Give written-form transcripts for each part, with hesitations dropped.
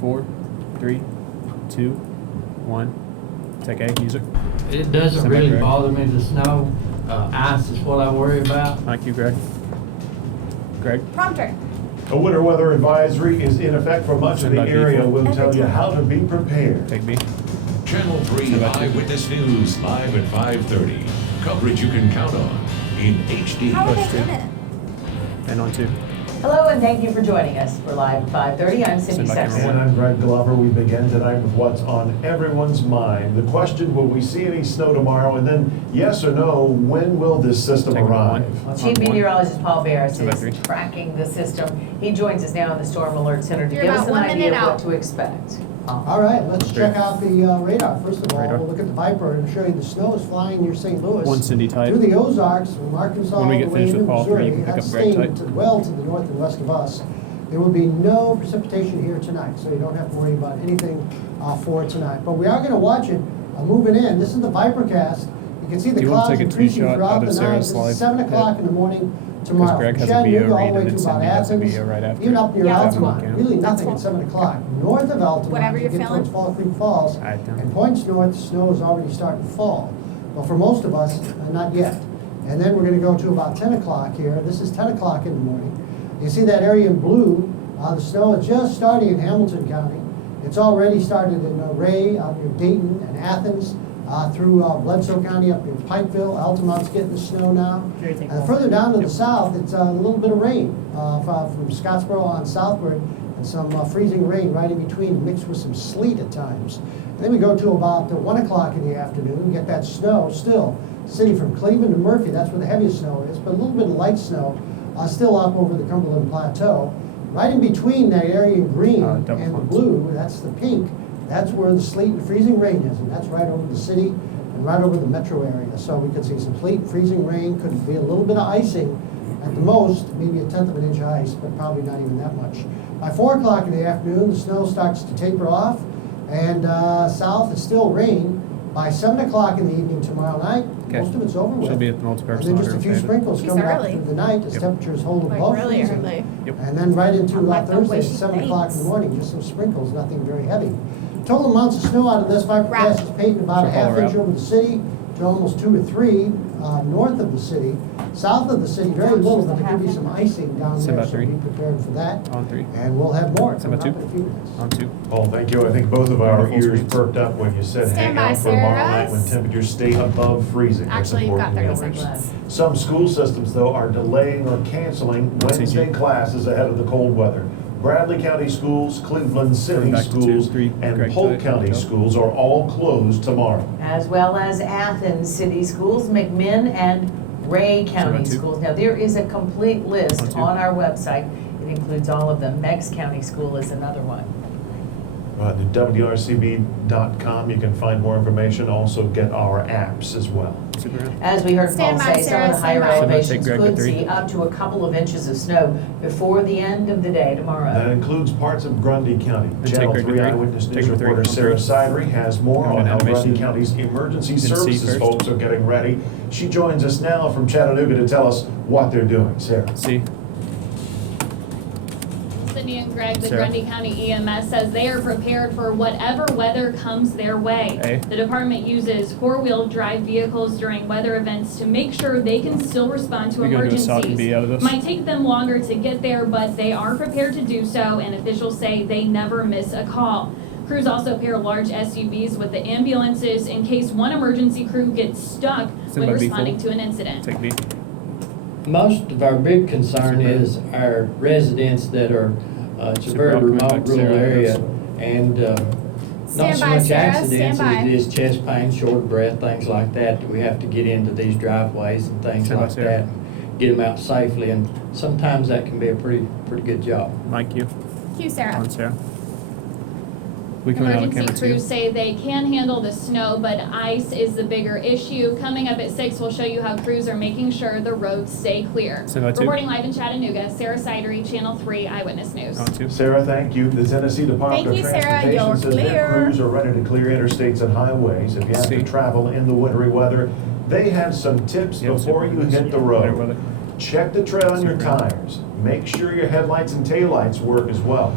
4, 3, 2, 1. Take A, user. It doesn't Send back really Greg. bother me, the snow. Ice is what I worry about. Thank you, Greg. Greg? Prompter. A winter weather advisory is in effect for much of Send the by area. default. We'll tell you Every how to be prepared. Take B. Channel 3 Send back to- Eyewitness News live at 5:30. Coverage you can count on in HD. How are Push they in two. it? And on 2. Hello, and thank you for joining us. We're live at 5:30. I'm Cindy Send back Sexton. camera And I'm Greg Glover. We begin tonight with what's on everyone's mind. The question, will we see any snow tomorrow? And then, yes or no, when will this system Take arrive? one. Chief On one. Meteorologist Paul Barris Send back is 3. tracking the system. He joins us now in the Storm Alert Center to You're give us about an 1 idea minute of what out. to expect. All right, let's check out the radar. First of all, Radar. we'll look at the Viper and show you the snow is flying near St. Louis. 1 Cindy type. Through the Ozarks, from Arkansas When we all get the way finished with into Paul 3, Missouri. you can pick That's up Greg staying type. well to the north and west of us. There will be no precipitation here tonight, so you don't have to worry about anything for tonight. But we are going to watch it moving in. This is the Vipercast. You can see the Do you want clouds to take a increasing two-shot throughout out the of night. Sarah's This is slide? 7 o'clock in the morning tomorrow. Greg has a Chattanooga VO all read the way and to then about Cindy has a Athens, VO right after. even up near Yeah. Altamont. Yeah. Really nothing That's at 7 o'clock. North of Altamont, Whatever you you're get feeling. towards Fall Creek Falls, I don't. and points north, snow is already starting to fall. But for most of us, not yet. And then we're going to go to about 10 o'clock here. This is 10 o'clock in the morning. You see that area in blue, the snow is just starting in Hamilton County. It's already started in Ray, out near Dayton and Athens, through Bledsoe County up near Pikeville. Altamont's getting the snow now. And further down to the south, it's a little bit of rain from Scottsboro on southward, and some freezing rain right in between, mixed with some sleet at times. And then we go to about 1 o'clock in the afternoon, we get that snow still sitting from Cleveland to Murphy. That's where the heaviest snow is, but a little bit of light snow still up over the Cumberland Plateau. Right in between that area in green and double the points. blue, that's the pink. That's where the sleet and freezing rain is, and that's right over the city and right over the metro area. So we could see some sleet, freezing rain, could be a little bit of icing at the most, maybe 1/10 of an inch of ice, but probably not even that much. By 4 o'clock in the afternoon, the snow starts to taper off, and south is still rain. By 7 o'clock in the evening tomorrow night, Okay. most of it's over with. She'll be at the multi-purpose And then just a few laundry. sprinkles She's coming up early. through the night as Yep. temperatures hold Like above really freezing. early. Yep. And then right into I like the way Thursday at she 7 o'clock in the thinks. morning, just some sprinkles, nothing very heavy. Total amounts of snow out of this Vipercast is painting about a She'll follow half her inch out. over the city to almost 2 or 3 north of the city. South of the city, very little, but there could be some icing down Send there, by so 3. be prepared for that. On 3. And we'll have more Send by coming up 2. in a few minutes. On 2. Paul, thank you. I think both of our Wonderful ears screens. perked up when you said Stand hang by, out for tomorrow Sarah. night when temperatures stay above freezing. That's Actually, you've got important 30 to know. seconds. Some school systems, though, are delaying or canceling Wednesday classes ahead of the cold weather. Bradley County Schools, Cleveland City back to 2, Schools, 3, and Greg Polk Tyke. County Go. Schools are all closed tomorrow. As well as Athens City Schools, McMinn, and Ray County Send by 2. Schools. Now, there is a complete On list 2. on our website. It includes all of them. Meigs County School is another one. At WRCB.com, you can find more information. Also get our apps as well. Super. As we heard Paul Stand by, say, some of the Sarah, higher stand by. elevations Take Greg could to 3. see up to a couple of inches of snow before the end of the day That tomorrow. includes parts of Grundy County. And take Channel Greg to 3 3. Eyewitness Take News him to 3. reporter On Sarah 3. Sideri has more Go on to how Grundy animation. County's emergency C services first. folks are getting ready. She joins us now from Chattanooga to tell us what they're doing. Sarah. C. Cindy and Greg, the Sarah. Grundy County EMS says they are prepared for whatever weather comes their way. A. The department uses four-wheel drive vehicles during weather events to make sure they can still respond to We gonna do a sock and emergencies. B out of this? Might take them longer to get there, but they are prepared to do so, and officials say they never miss a call. Crews also pair large SUVs with the ambulances in case one emergency crew gets stuck Stand when by B responding full. to an incident. Take B. Most of our big concern is our residents that are, it's a Super very welcome remote back, rural Sarah. area, and not Stand so by, much Sarah, accidents stand as by. it is chest pain, short of breath, things like that, that we have to get into these driveways and things Stand by, like Sarah. that, and get them out safely, and sometimes that can be a pretty good job. Mike, you. Thank you, Sarah. On Sarah. We coming out on Emergency camera 2. crews say they can handle the snow, but ice is the bigger issue. Coming up at 6, we'll show you how crews are making sure the roads stay clear. Stand by 2. Reporting live in Chattanooga, Sarah Sideri, Channel 3 Eyewitness News. On 2. Sarah, thank you. The Tennessee Department Thank of you, Sarah. Transportation You're says their clear. crews are ready to clear interstates and highways. If you have See. to travel in the wintry weather, they have some tips Yep, before super. you hit the Better road. weather. Check the tread on your Super. tires. Make sure your headlights and taillights work as well.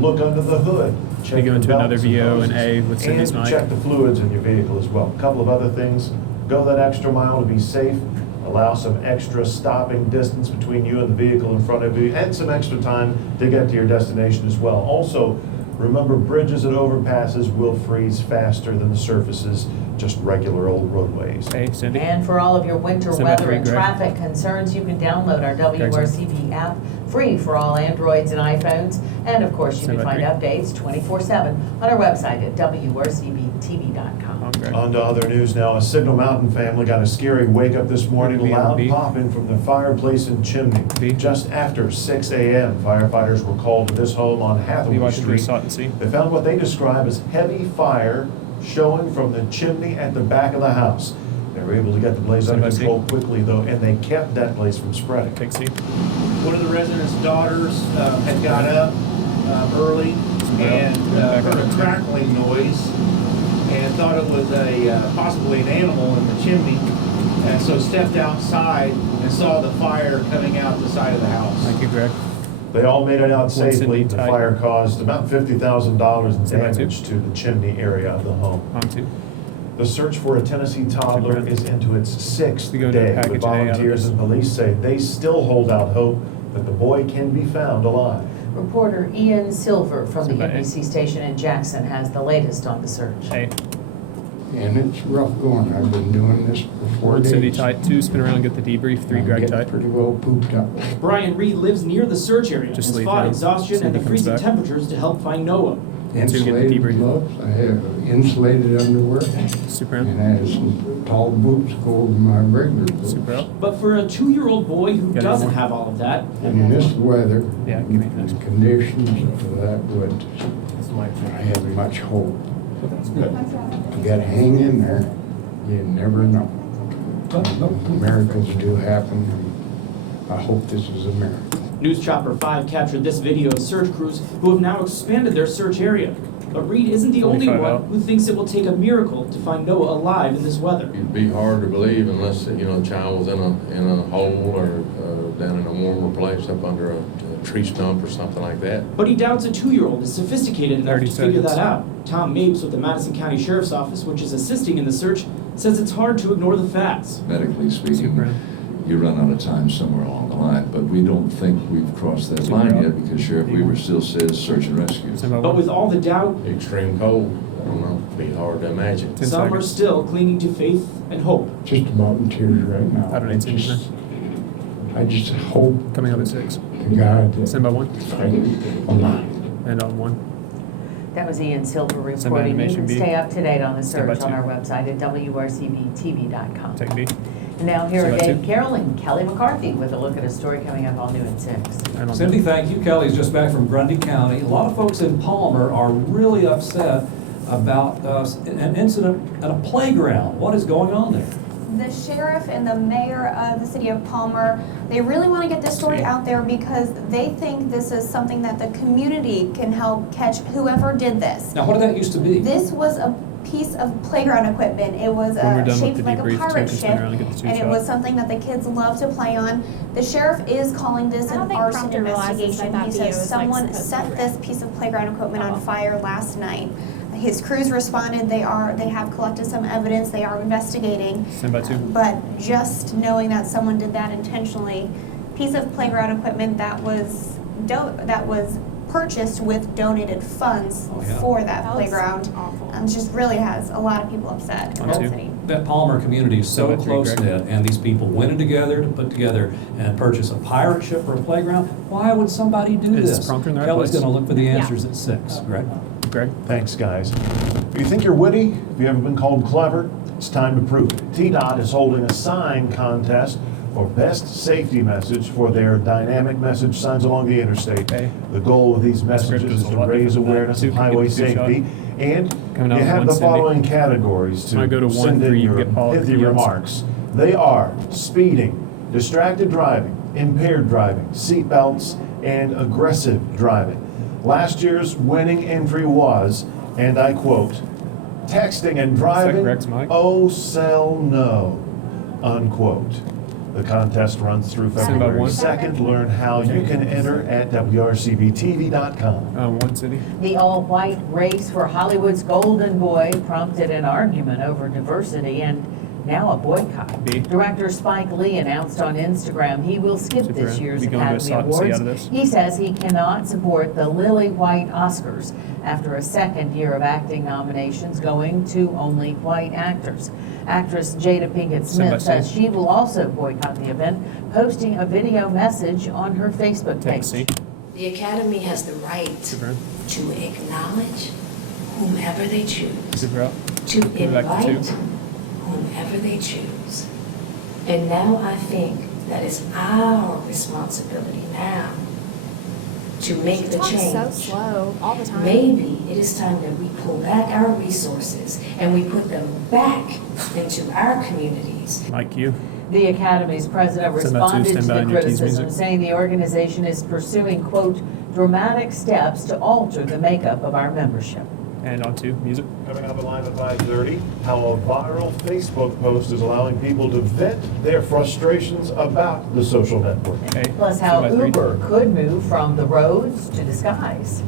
look under the hood. They go into another belts and VO and hoses, A with Cindy's and mic. check the fluids in your vehicle as well. A couple of other things. Go that extra mile to be safe. Allow some extra stopping distance between you and the vehicle in front of you, and some extra time to get to your destination as well. Also, remember, bridges and overpasses will freeze faster than the surfaces, just regular old roadways. Hey, Cindy. And for all of your winter Send that to weather me, and Greg. traffic concerns, you can download our Greg's on. WRCB app, free for all Androids and iPhones. And of course, you Send can that find to me. updates 24/7 on our website at WRCBTV.com. On, Greg. On to other news now. A Signal Mountain family got a scary wake up this morning. B on Loud B. popping from the fireplace and chimney. B. Just after 6 a.m., firefighters were called to this home on Be Hathaway watching this, Street. saw it and see. They found what they describe as heavy fire showing from the chimney at the back of the house. They were able to get the blaze under Somebody see? control quickly, though, and they kept that blaze from spreading. Take C. One of the residents' daughters had got up early and heard a crackling noise and thought it was possibly an animal in the chimney, and so stepped outside and saw the fire coming out the side of the house. Thank you, Greg. They all made it out Cindy safely. The tight. fire caused about $50,000 in Somebody damage to the chimney area of the home. On to. The search for a Tennessee toddler Super. is into its sixth We go to day, package but A out of volunteers this. and police say they still hold out hope that the boy can be found alive. Reporter Ian Silver from the Somebody. NBC station in Jackson has the latest on the search. A. And it's rough going. I've been doing this for 4 One, days. Cindy tight. 2, spin around, get the debrief. 3, I'm Greg getting tight. pretty well pooped up. Brian Reed lives near the search area and Just has leave fought now. exhaustion Cindy and the comes freezing back. temperatures to help find Noah. And to get the Insulated debrief. gloves, I have insulated underwear, Super and out. I have some tall boots go over my regular boots. Super out. But for a 2-year-old boy who Got any doesn't more? have all of that, In this weather, Yeah, give me the this. conditions of that would, I have much hope. But you gotta hang in there. You never know. Miracles do happen, and I hope this is a miracle. News Chopper 5 captured this video of search crews who have now expanded their search area. But Reed isn't the only 45 one out. who thinks it will take a miracle to find Noah alive in this weather. It'd be hard to believe unless, you know, a child was in a hole or down in a warmer place up under a tree stump or something like that. But he doubts a 2-year-old is sophisticated enough 30 to figure seconds. that out. Tom Mapes with the Madison County Sheriff's Office, which is assisting in the search, says it's hard to ignore the facts. Medically speaking, Super. you run out of time somewhere along the line, but we don't think we've crossed that Super line out. yet because Sheriff Weaver still says search and rescue. Send by But one. with all the doubt, Extreme cold, I don't know, be hard to imagine. 10 some are seconds. still clinging to faith and hope. Just about in tears right now. I don't need to. I just hope Coming up at 6. to God that Send by 1. I'm alive. And on 1. That was Ian Silver Send by reporting. You animation can B. stay up to date on the Send by search on 2. our website at WRCBTV.com. Take B. And now here Send are by Dave 2. Carroll and Kelly McCarthy with a look at a story coming up all new at 6. And on Cindy, 2. thank you. Kelly's just back from Grundy County. A lot of folks in Palmer are really upset about an incident at a playground. What is going on there? The sheriff and the mayor of the city of Palmer, they really want to get this story out there because they think this is something that the community can help catch whoever did this. Now, what did that used to be? This was a piece of playground equipment. It was When we're done with shaped the like a debrief, pirate take a spin ship, around and get the 2 and it shot. was something that the kids love to play on. The sheriff is calling this I don't an think arson Prompter realizes investigation. that He video says is, like, someone supposed to set be this real. piece of playground equipment on Oh. fire last night. His crews responded. They have collected some evidence. They are investigating. Send by 2. But just knowing that someone did that intentionally, piece of playground equipment that was purchased with donated funds Oh, yeah. for that That was playground, awful. just really has a lot of people upset in One, the two. city. That Palmer community is so Send by 3, Greg. close-knit, and these people went together to put together and purchase a pirate ship for a playground. Why would somebody do Is this? Prompter in the right Kelly's place? going to look for the Yeah. answers at 6. Greg? Greg. Thanks, guys. If you think you're witty, if you ever been called clever, it's time to prove it. TDOT is holding a sign contest for best safety message for their dynamic message signs along the interstate. Okay. The goal of these Script messages is is a to lot raise different than awareness that. of 2 can highway get the 2 shot. safety. And Coming out you with have 1, the Cindy. following categories When I to go to 1, send in 3, you your get Paul at pithy the ends. remarks. They are speeding, distracted driving, impaired driving, seat belts, and aggressive driving. Last year's winning entry was, and I quote, texting and driving, Greg's mic? oh, sell no, unquote. The contest runs through Send about February one. 2nd. Learn how you can enter at WRCBTV.com. One city. The all-white race for Hollywood's Golden Boy prompted an argument over diversity and now a boycott. B. Director Spike Lee announced on Instagram he will skip Super. this year's Be going to a Academy C out Awards. of this. He says he cannot support the Lily White Oscars after a second year of acting nominations going to only white actors. Actress Jada Pinkett Smith says she will also boycott the event, posting a video message on her Facebook page. The Academy has the right to acknowledge whomever they choose, to invite whomever they choose. And now I think that it's our responsibility now to make the change. So slow all the time. Maybe it is time that we pull back our resources and we put them back into our communities. Like you. The Academy's president responded to the criticism, saying the organization is pursuing, quote, dramatic steps to alter the makeup of our membership. And on to music. Coming up at live at 5:30, how a viral Facebook post is allowing people to vent their frustrations about the social network. Plus how Uber could move from the roads to the skies.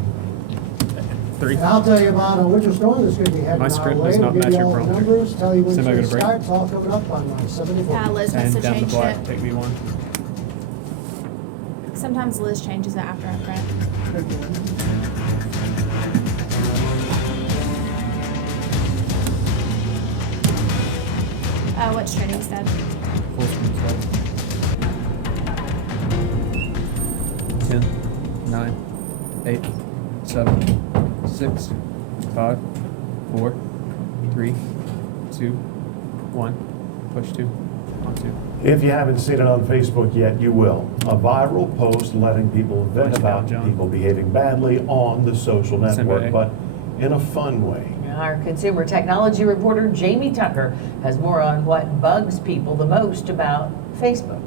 3. And I'll tell you about a winter storm that's going to be heading our script way. does not We'll give match you your all the prompter. numbers, tell you when Somebody it gonna break? starts, all coming up on 74. Yeah, Liz must And have down the changed black, it. take V1. Sometimes Liz changes it after I print. What's training said? Full screen start. 10, 9, 8, 7, 6, 5, 4, 3, 2, 1. Push 2. On 2. If you haven't seen it on Facebook yet, you will. A viral post letting people vent about people behaving badly on the social network, but in a fun way. Our consumer technology reporter, Jamie Tucker, has more on what bugs people the most about Facebook.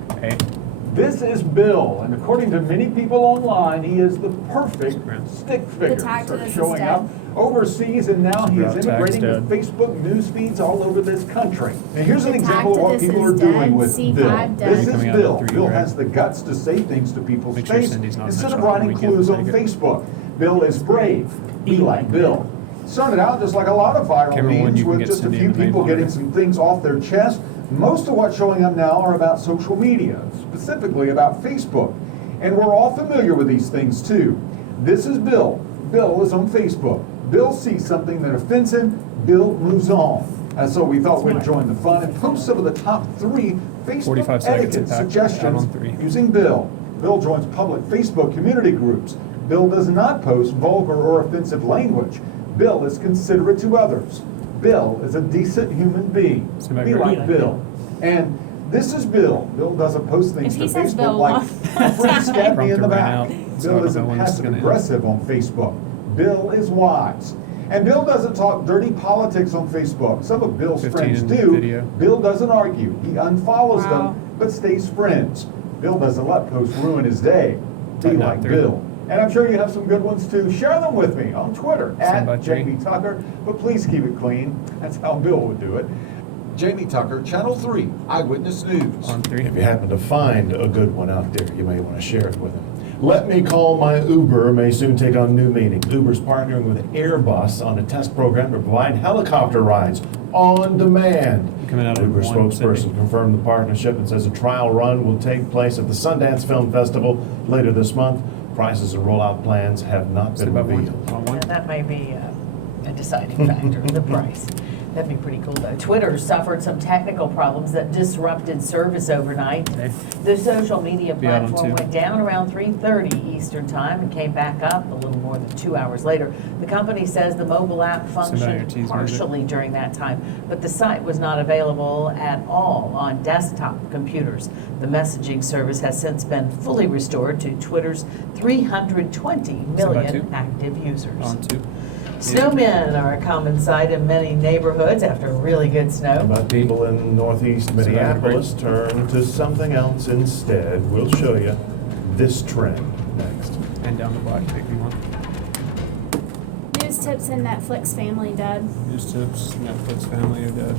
This is Bill, and according to many people online, he is the perfect stick figure. The tag to this is Showing dead. up overseas, and now he is Tag's integrating dead. with Facebook news feeds all over this country. And here's an The tag example of to what this people is are doing dead, with C5 Bill. dead. This is Coming out Bill. of 3, Bill right? has the guts to say things to people's Make sure face Cindy's not instead of touched on writing the weekend. clues on Take it. Facebook. Bill is brave. Be like Bill. Started out just like a lot of viral Camera one, memes you can with get just a Cindy few in the main people getting monitor. some things off their chest. Most of what's showing up now are about social media, specifically about Facebook. And we're all familiar with these things too. This is Bill. Bill is on Facebook. Bill sees something that offends him. Bill moves on. And so we thought we'd join the fun and post some of the top 3 Facebook 45 seconds etiquette impact. Out suggestions on 3. using Bill. Bill joins public Facebook community groups. Bill does not post vulgar or offensive language. Bill is considerate to others. Bill is a decent human being. Be like Bill. And this is Bill. Bill doesn't post things If to he says Facebook Bill like, one- friend stab me in the Prompter ran back. out, so I Bill don't isn't know when this is passive gonna end. aggressive on Facebook. Bill is wise. And Bill doesn't talk dirty politics on Facebook. Some of Bill's 15 friends in do. video. Bill doesn't argue. He unfollows Wow. them, but stays friends. Bill doesn't let posts ruin his day. Be Tighten up like 3. Bill. And I'm sure you have some good ones too. Share them with me on Twitter Stand by at 3. Jamie Tucker, but please keep it clean. That's how Bill would do it. Jamie Tucker, Channel 3, Eyewitness News. On 3. If you happen to find a good one out there, you may want to share it with them. Let Me Call My Uber may soon take on new meaning. Uber's partnering with Airbus on a test program to provide helicopter rides on demand. Coming out of Uber 1, spokesperson confirmed the partnership and says a trial run will take place at the Sundance Film Festival later this month. Prices and rollout plans have not been revealed. On 1. And that may be a deciding factor, the price. That'd be pretty cool, though. Twitter suffered some technical problems that disrupted service overnight. The social media Be out on platform 2. went down around 3:30 Eastern Time and came back up a little more than 2 hours later. The company says the mobile app functioned cheese partially during that time, but the site was not available at all on desktop computers. The messaging service has since been fully restored to Twitter's 320 million active users. On 2. Snowmen are a common sight in many neighborhoods after really good snow. But people in northeast Minneapolis turn to something else instead. We'll show you this trend next. And down the black, take V1. News tips in Netflix family dead. News tips, Netflix family are dead.